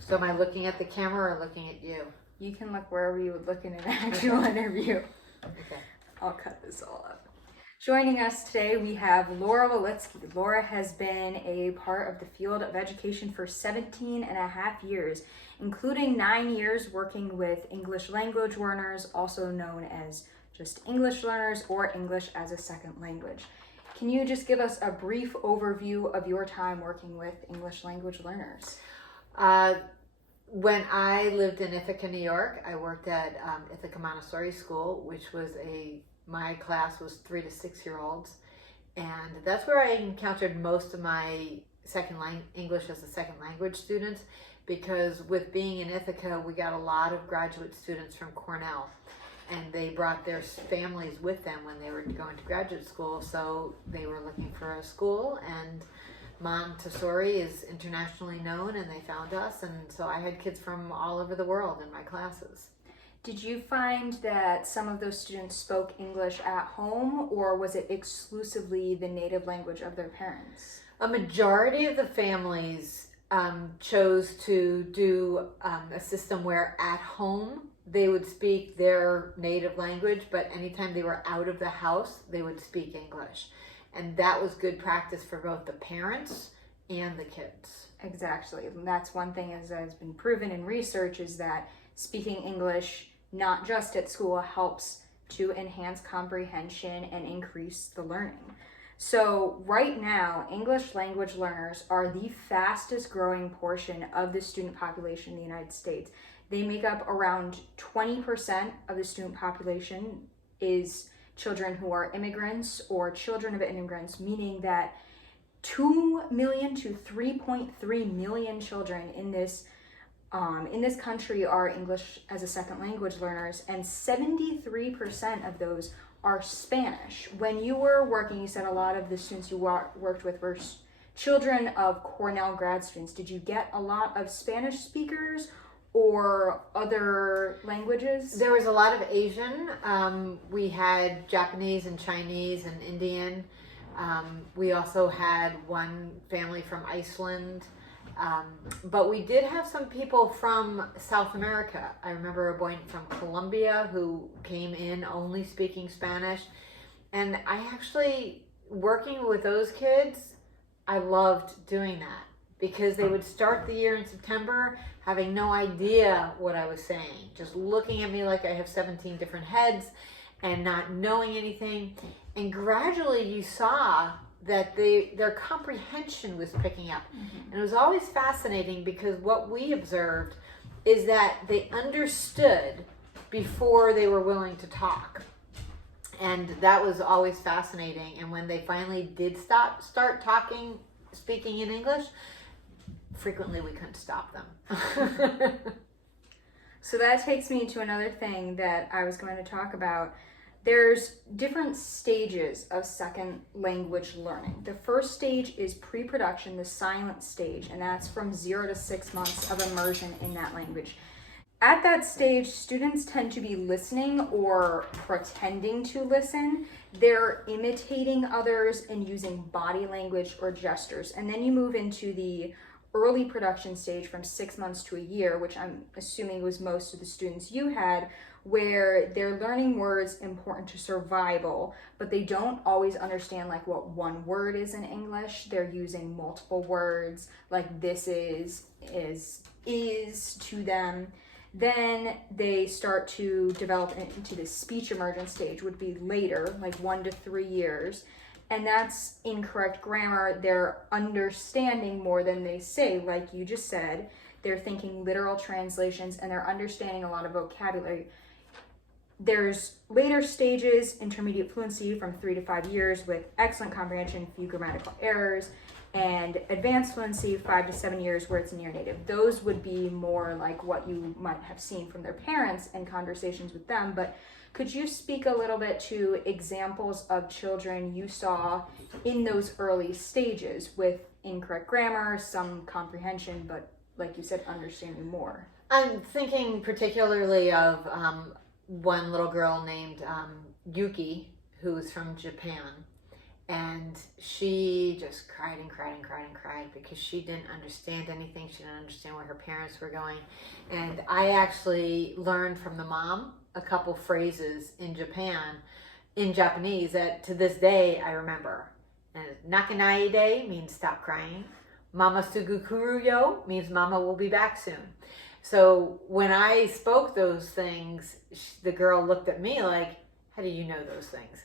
So am I looking at the camera or looking at you? You can look wherever you would look in an actual interview. Okay. I'll cut this all up. Joining us today, we have Laura Walitsky. Laura has been a part of the field of education for 17 and a half years, including 9 years working with English language learners, also known as just English learners or English as a second language. Can you just give us a brief overview of your time working with English language learners? When I lived in Ithaca, New York, I worked at Ithaca Montessori School, which was my class was 3 to 6 year olds. And that's where I encountered most of my English as a second language students, because with being in Ithaca, we got a lot of graduate students from Cornell, and they brought their families with them when they were going to graduate school. So they were looking for a school, and Montessori is internationally known, and they found us, and so I had kids from all over the world in my classes. Did you find that some of those students spoke English at home, or was it exclusively the native language of their parents? A majority of the families chose to do a system where at home they would speak their native language, but anytime they were out of the house, they would speak English. And that was good practice for both the parents and the kids. Exactly. And that's one thing as has been proven in research, is that speaking English, not just at school, helps to enhance comprehension and increase the learning. So right now, English language learners are the fastest growing portion of the student population in the United States. They make up around 20% of the student population is children who are immigrants or children of immigrants, meaning that 2 million to 3.3 million children in this country are English as a second language learners, and 73% of those are Spanish. When you were working, you said a lot of the students you worked with were children of Cornell grad students. Did you get a lot of Spanish speakers or other languages? There was a lot of Asian. We had Japanese and Chinese and Indian. We also had one family from Iceland. But we did have some people from South America. I remember a boy from Colombia who came in only speaking Spanish. And I actually, working with those kids, I loved doing that, because they would start the year in September having no idea what I was saying, just looking at me like I have 17 different heads and not knowing anything. And gradually you saw that their comprehension was picking up. Mm-hmm. And it was always fascinating, because what we observed is that they understood before they were willing to talk. And that was always fascinating. And when they finally did start speaking in English, frequently we couldn't stop them. So that takes me to another thing that I was going to talk about. There's different stages of second language learning. The first stage is pre-production, the silent stage, and that's from 0 to 6 months of immersion in that language. At that stage, students tend to be listening or pretending to listen. They're imitating others and using body language or gestures. And then you move into the early production stage from 6 months to a year, which I'm assuming was most of the students you had, where they're learning words important to survival, but they don't always understand like what one word is in English. They're using multiple words, like this is to them. Then they start to develop into the speech emergence stage, would be later, like 1 to 3 years. And that's incorrect grammar. They're understanding more than they say, like you just said. They're thinking literal translations, and they're understanding a lot of vocabulary. There's later stages, intermediate fluency from 3 to 5 years with excellent comprehension, few grammatical errors, and advanced fluency 5 to 7 years where it's near native. Those would be more like what you might have seen from their parents and conversations with them. But could you speak a little bit to examples of children you saw in those early stages with incorrect grammar, some comprehension, but like you said, understanding more? I'm thinking particularly of one little girl named Yuki, who's from Japan. And she just cried and cried and cried and cried because she didn't understand anything. She didn't understand where her parents were going. And I actually learned from the mom a couple phrases in Japanese that to this day I remember. And nakanai de means stop crying. Mama sugu kuru yo means mama will be back soon. So when I spoke those things, the girl looked at me like, how do you know those things?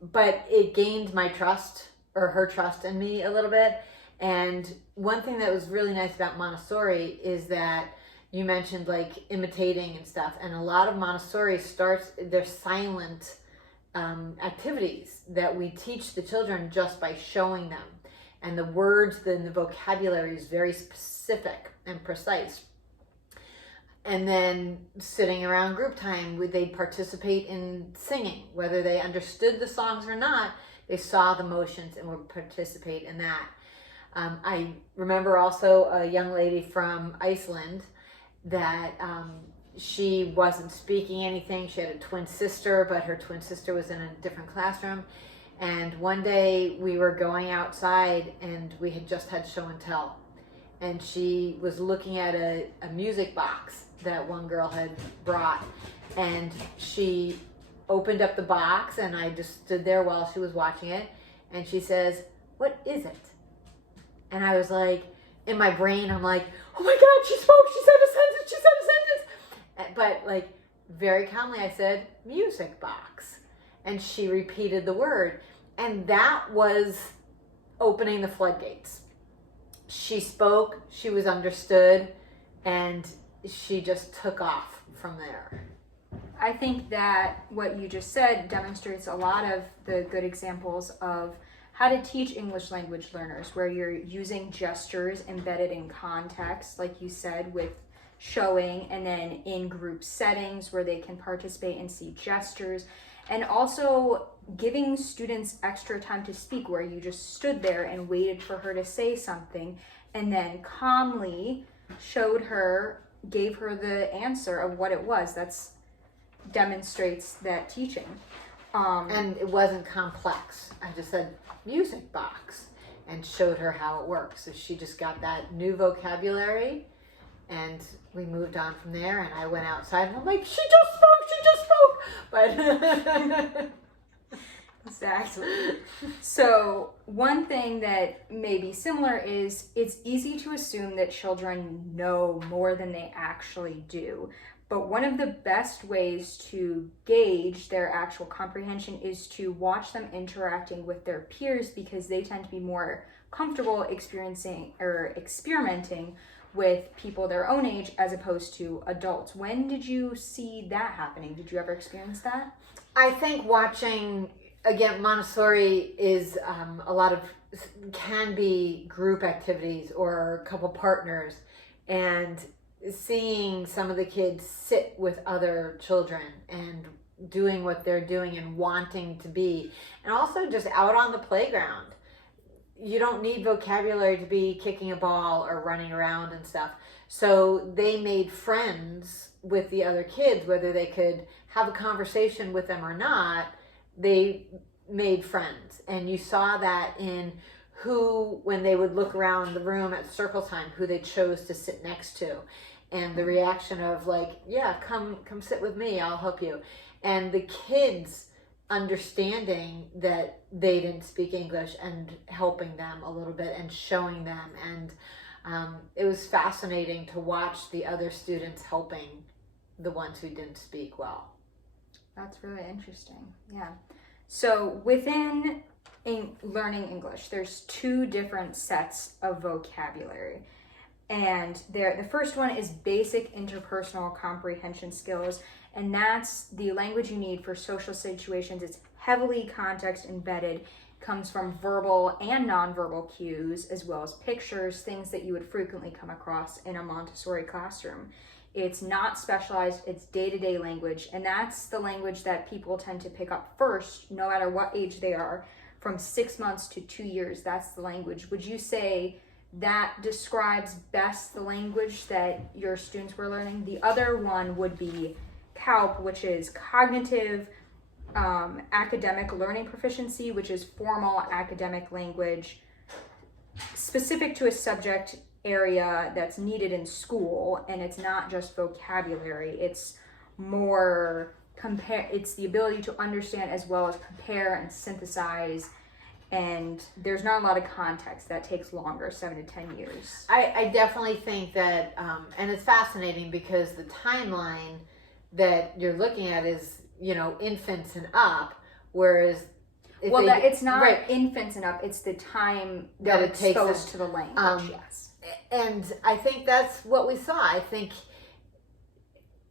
But it gained my trust, or her trust in me a little bit. And one thing that was really nice about Montessori is that you mentioned like imitating and stuff. And a lot of Montessori starts, they're silent activities that we teach the children just by showing them. And the words, the vocabulary is very specific and precise. And then sitting around group time, they'd participate in singing. Whether they understood the songs or not, they saw the motions and would participate in that. I remember also a young lady from Iceland that she wasn't speaking anything. She had a twin sister, but her twin sister was in a different classroom. And one day we were going outside and we had just had show and tell. And she was looking at a music box that one girl had brought, and she opened up the box, and I just stood there while she was watching it, and she says, "What is it?" And I was like, in my brain, I'm like, oh my God, she spoke, she said a sentence, she said a sentence. But like very calmly I said, music box. And she repeated the word. And that was opening the floodgates. She spoke, she was understood, and she just took off from there. I think that what you just said demonstrates a lot of the good examples of how to teach English language learners, where you're using gestures embedded in context, like you said, with showing, and then in group settings where they can participate and see gestures, and also giving students extra time to speak, where you just stood there and waited for her to say something and then calmly showed her, gave her the answer of what it was. That's demonstrates that teaching. And it wasn't complex. I just said music box and showed her how it works. So she just got that new vocabulary, and we moved on from there. And I went outside and I'm like, she just spoke. But exactly. So one thing that may be similar is it's easy to assume that children know more than they actually do. But one of the best ways to gauge their actual comprehension is to watch them interacting with their peers, because they tend to be more comfortable experiencing or experimenting with people their own age as opposed to adults. When did you see that happening? Did you ever experience that? I think watching, again, Montessori is a lot of, can be group activities or a couple partners, and seeing some of the kids sit with other children and doing what they're doing and wanting to be, and also just out on the playground. You don't need vocabulary to be kicking a ball or running around and stuff. So they made friends with the other kids, whether they could have a conversation with them or not, they made friends. And you saw that in who, when they would look around the room at circle time, who they chose to sit next to. And the reaction of like, yeah, come sit with me, I'll help you. And the kids understanding that they didn't speak English and helping them a little bit and showing them. And it was fascinating to watch the other students helping the ones who didn't speak well. That's really interesting. Yeah. So within learning English, there's two different sets of vocabulary. And the first one is basic interpersonal comprehension skills, and that's the language you need for social situations. It's heavily context embedded, comes from verbal and nonverbal cues, as well as pictures, things that you would frequently come across in a Montessori classroom. It's not specialized, it's day-to-day language, and that's the language that people tend to pick up first, no matter what age they are, from 6 months to 2 years. That's the language. Would you say that describes best the language that your students were learning? The other one would be CALP, which is cognitive academic learning proficiency, which is formal academic language specific to a subject area that's needed in school, and it's not just vocabulary, it's more it's the ability to understand as well as compare and synthesize, and there's not a lot of context. That takes longer, 7 to 10 years. I definitely think that, and it's fascinating because the timeline that you're looking at is, infants and up, whereas it's not right, infants and up, it's the time that it's exposed to the language, yes. And I think that's what we saw. I think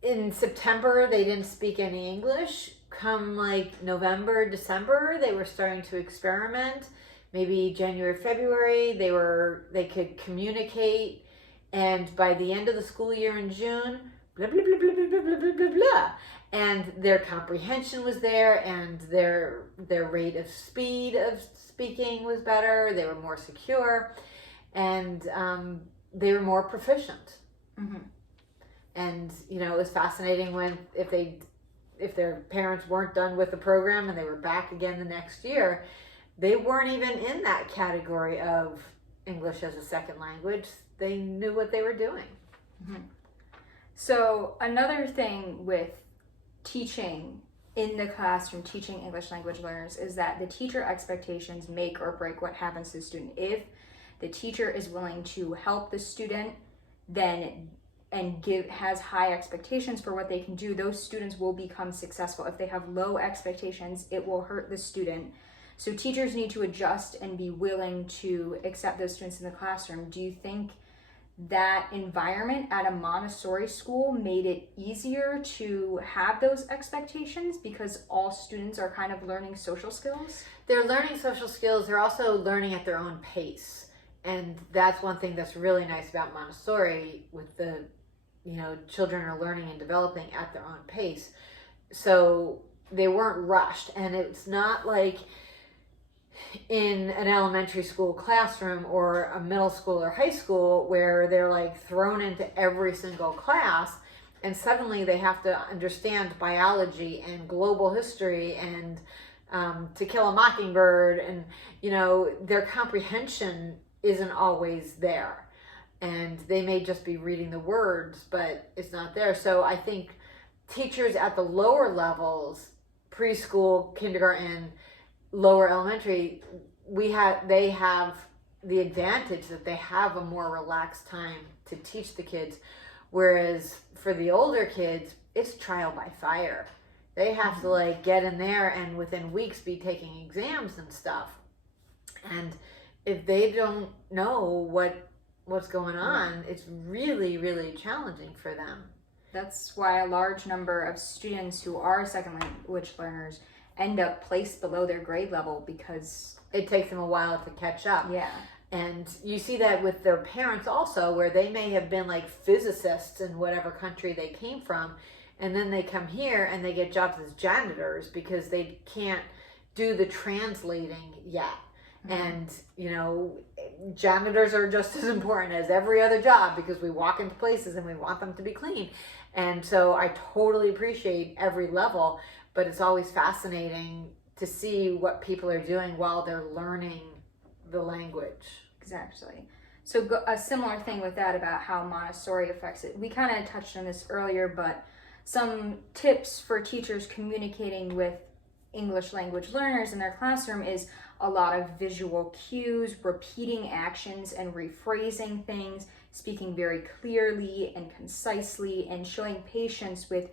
in September, they didn't speak any English. Come like November, December, they were starting to experiment. Maybe January, February, they could communicate. And by the end of the school year in June, blah, blah, blah, blah, blah, blah, blah, blah, blah. And their comprehension was there, and their rate of speed of speaking was better. They were more secure, and they were more proficient. Mm-hmm. And it was fascinating when if their parents weren't done with the program and they were back again the next year, they weren't even in that category of English as a second language. They knew what they were doing. Mm-hmm. So another thing with teaching in the classroom, teaching English language learners, is that the teacher expectations make or break what happens to the student. If the teacher is willing to help the student, has high expectations for what they can do, those students will become successful. If they have low expectations, it will hurt the student. So teachers need to adjust and be willing to accept those students in the classroom. Do you think that environment at a Montessori school made it easier to have those expectations because all students are kind of learning social skills? They're learning social skills. They're also learning at their own pace. And that's one thing that's really nice about Montessori, with the, children are learning and developing at their own pace. So they weren't rushed. And it's not like in an elementary school classroom or a middle school or high school where they're like thrown into every single class and suddenly they have to understand biology and global history and To Kill a Mockingbird, and their comprehension isn't always there, and they may just be reading the words but it's not there. So I think teachers at the lower levels, preschool, kindergarten, lower elementary, they have the advantage that they have a more relaxed time to teach the kids, whereas for the older kids it's trial by fire. They have to get in there and within weeks be taking exams and stuff, and if they don't know what's going on, it's really, really challenging for them. That's why a large number of students who are second language learners end up placed below their grade level because it takes them a while to catch up. Yeah. And you see that with their parents also, where they may have been like physicists in whatever country they came from, and then they come here and they get jobs as janitors because they can't do the translating yet. And janitors are just as important as every other job because we walk into places and we want them to be clean. And so I totally appreciate every level, but it's always fascinating to see what people are doing while they're learning the language. Exactly. So a similar thing with that about how Montessori affects it. We kind of touched on this earlier, but some tips for teachers communicating with English language learners in their classroom is a lot of visual cues, repeating actions and rephrasing things, speaking very clearly and concisely, and showing patience with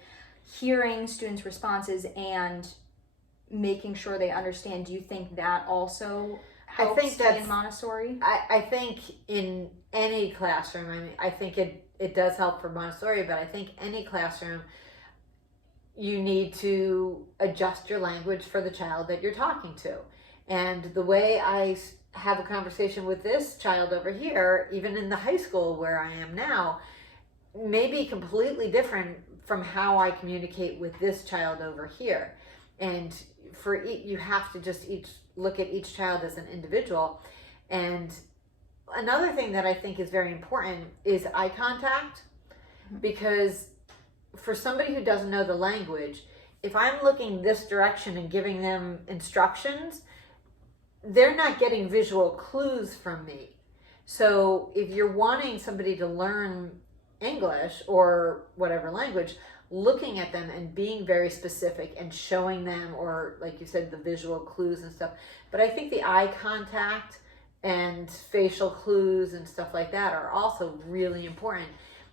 hearing students' responses and making sure they understand. Do you think that also helps in Montessori? I think in any classroom, I think it does help for Montessori, but I think any classroom, you need to adjust your language for the child that you're talking to. And the way I have a conversation with this child over here, even in the high school where I am now, may be completely different from how I communicate with this child over here. And you have to just look at each child as an individual. And another thing that I think is very important is eye contact, because for somebody who doesn't know the language, if I'm looking this direction and giving them instructions, they're not getting visual clues from me. So if you're wanting somebody to learn English or whatever language, looking at them and being very specific and showing them, or like you said, the visual clues and stuff. But I think the eye contact and facial clues and stuff like that are also really important.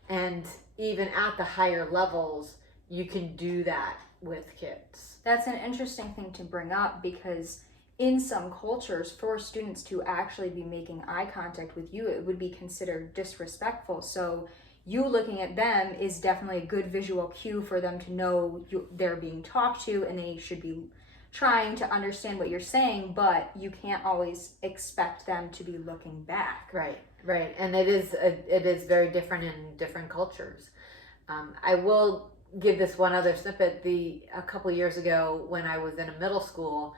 And even at the higher levels, you can do that with kids. That's an interesting thing to bring up, because in some cultures, for students to actually be making eye contact with you, it would be considered disrespectful. So you looking at them is definitely a good visual cue for them to know they're being talked to, and they should be trying to understand what you're saying, but you can't always expect them to be looking back. Right. And it is very different in different cultures. I will give this one other snippet. A couple years ago when I was in a middle school,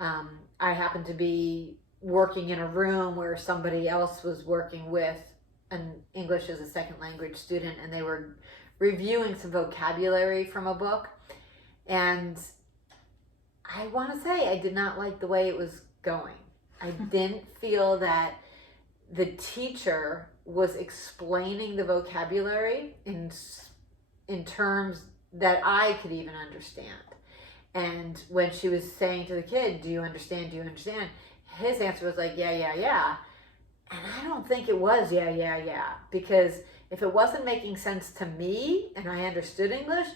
I happened to be working in a room where somebody else was working with an English as a second language student, and they were reviewing some vocabulary from a book. And I want to say I did not like the way it was going. I didn't feel that the teacher was explaining the vocabulary in terms that I could even understand. And when she was saying to the kid, do you understand? His answer was like, yeah. And I don't think it was yeah. Because if it wasn't making sense to me and I understood English,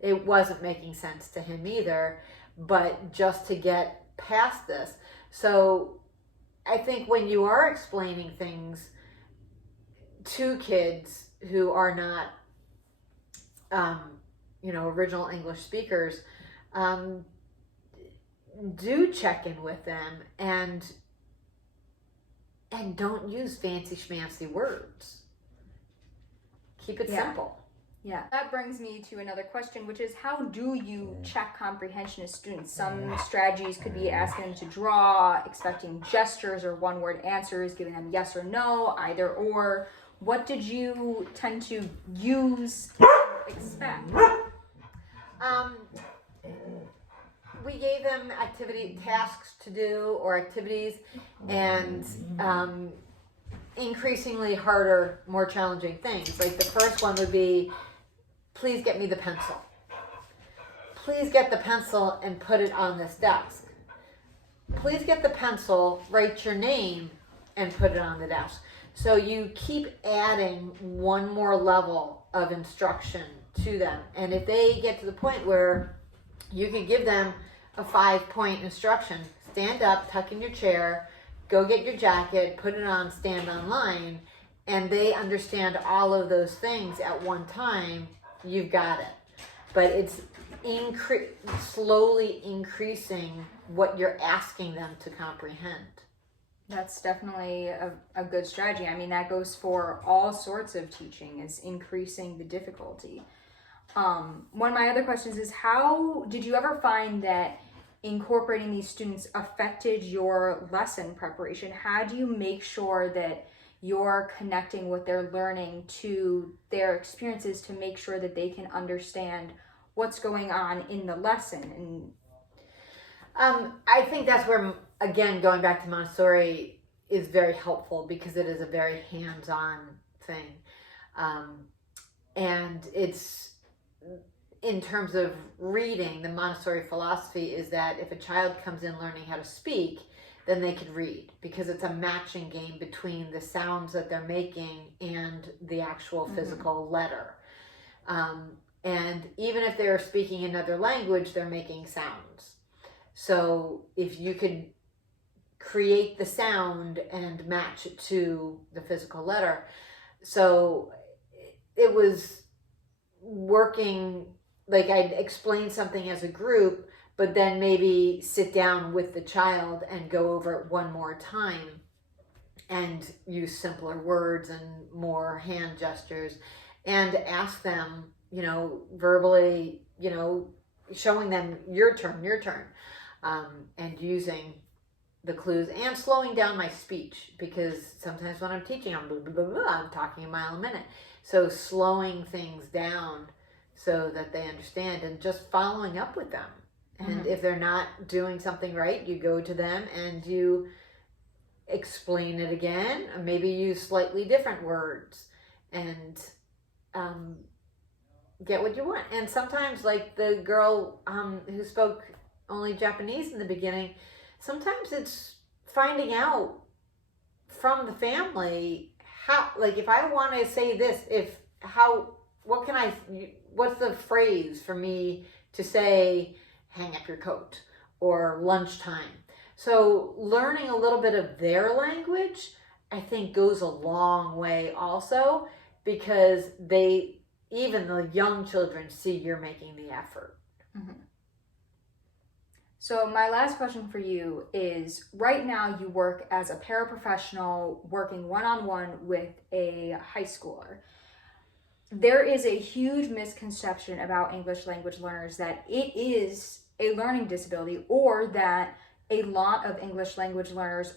it wasn't making sense to him either. But just to get past this. So I think when you are explaining things to kids who are not, original English speakers, do check in with them and don't use fancy schmancy words. Keep it simple. Yeah, that brings me to another question, which is how do you check comprehension of students? Some strategies could be asking them to draw, expecting gestures or one-word answers, giving them yes or no, either or. What did you tend to use and expect? We gave them tasks to do or activities, and increasingly harder, more challenging things. Like the first one would be, please get me the pencil. Please get the pencil and put it on this desk. Please get the pencil, write your name, and put it on the desk. So you keep adding one more level of instruction to them. And if they get to the point where you can give them a 5-point instruction, stand up, tuck in your chair, go get your jacket, put it on, stand on line, and they understand all of those things at one time, you've got it. But it's slowly increasing what you're asking them to comprehend. That's definitely a good strategy. I mean, that goes for all sorts of teaching, is increasing the difficulty. One of my other questions is, how did you ever find that incorporating these students affected your lesson preparation? How do you make sure that you're connecting what they're learning to their experiences to make sure that they can understand what's going on in the lesson? And I think that's where, again, going back to Montessori is very helpful, because it is a very hands-on thing. And it's, in terms of reading, the Montessori philosophy is that if a child comes in learning how to speak, then they could read, because it's a matching game between the sounds that they're making and the actual physical letter. And even if they're speaking another language, they're making sounds. So if you could create the sound and match it to the physical letter. So it was working, like I'd explain something as a group, but then maybe sit down with the child and go over it one more time and use simpler words and more hand gestures, and ask them, verbally, showing them your turn, and using the clues and slowing down my speech, because sometimes when I'm teaching, I'm blah, blah, blah, blah, I'm talking a mile a minute. So slowing things down so that they understand, and just following up with them. And if they're not doing something right, you go to them and you explain it again, or maybe use slightly different words, and get what you want. And sometimes, like the girl who spoke only Japanese in the beginning, sometimes it's finding out from the family how, like, if I want to say this, what's the phrase for me to say, hang up your coat, or lunchtime. So learning a little bit of their language, I think, goes a long way also, because even the young children see you're making the effort. So my last question for you is, right now you work as a paraprofessional working one-on-one with a high schooler. There is a huge misconception about English language learners that it is a learning disability, or that a lot of English language learners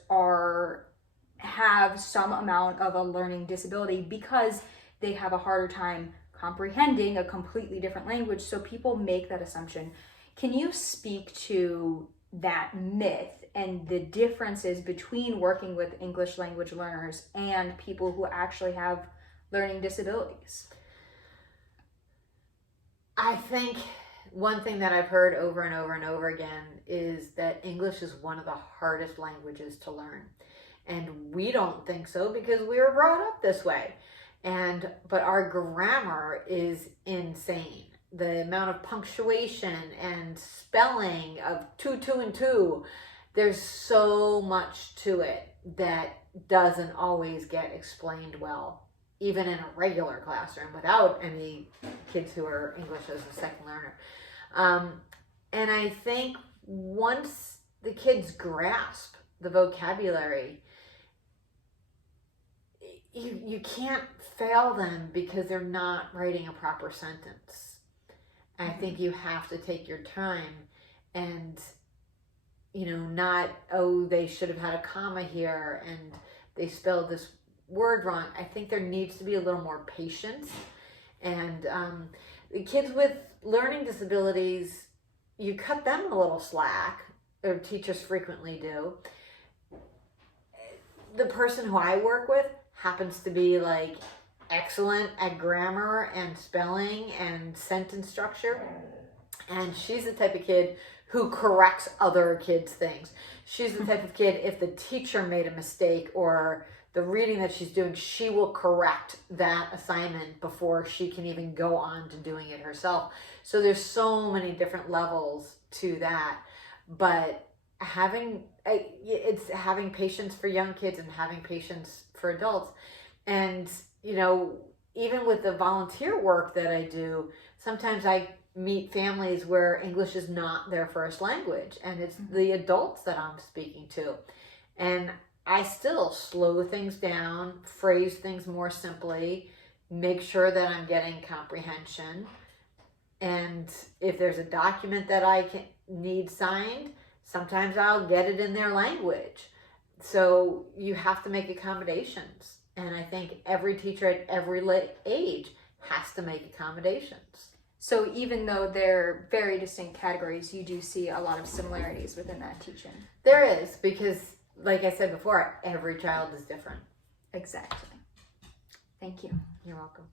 have some amount of a learning disability because they have a harder time comprehending a completely different language. So people make that assumption. Can you speak to that myth and the differences between working with English language learners and people who actually have learning disabilities? I think one thing that I've heard over and over and over again is that English is one of the hardest languages to learn. And we don't think so because we were brought up this way. But our grammar is insane. The amount of punctuation and spelling of two, and two, there's so much to it that doesn't always get explained well, even in a regular classroom without any kids who are English as a second learner. And I think once the kids grasp the vocabulary, you can't fail them because they're not writing a proper sentence. I think you have to take your time and, not, they should have had a comma here and they spelled this word wrong. I think there needs to be a little more patience. And the kids with learning disabilities, you cut them a little slack, or teachers frequently do. The person who I work with happens to be like excellent at grammar and spelling and sentence structure, and she's the type of kid who corrects other kids' things. She's the type of kid, if the teacher made a mistake or the reading that she's doing, she will correct that assignment before she can even go on to doing it herself. So there's so many different levels to that, but it's having patience for young kids and having patience for adults. And even with the volunteer work that I do, sometimes I meet families where English is not their first language, and it's the adults that I'm speaking to. And I still slow things down, phrase things more simply, make sure that I'm getting comprehension. And if there's a document that I need signed, sometimes I'll get it in their language. So you have to make accommodations. And I think every teacher at every age has to make accommodations. So even though they're very distinct categories, you do see a lot of similarities within that teaching. There is, because like I said before, every child is different. Exactly. Thank you. You're welcome.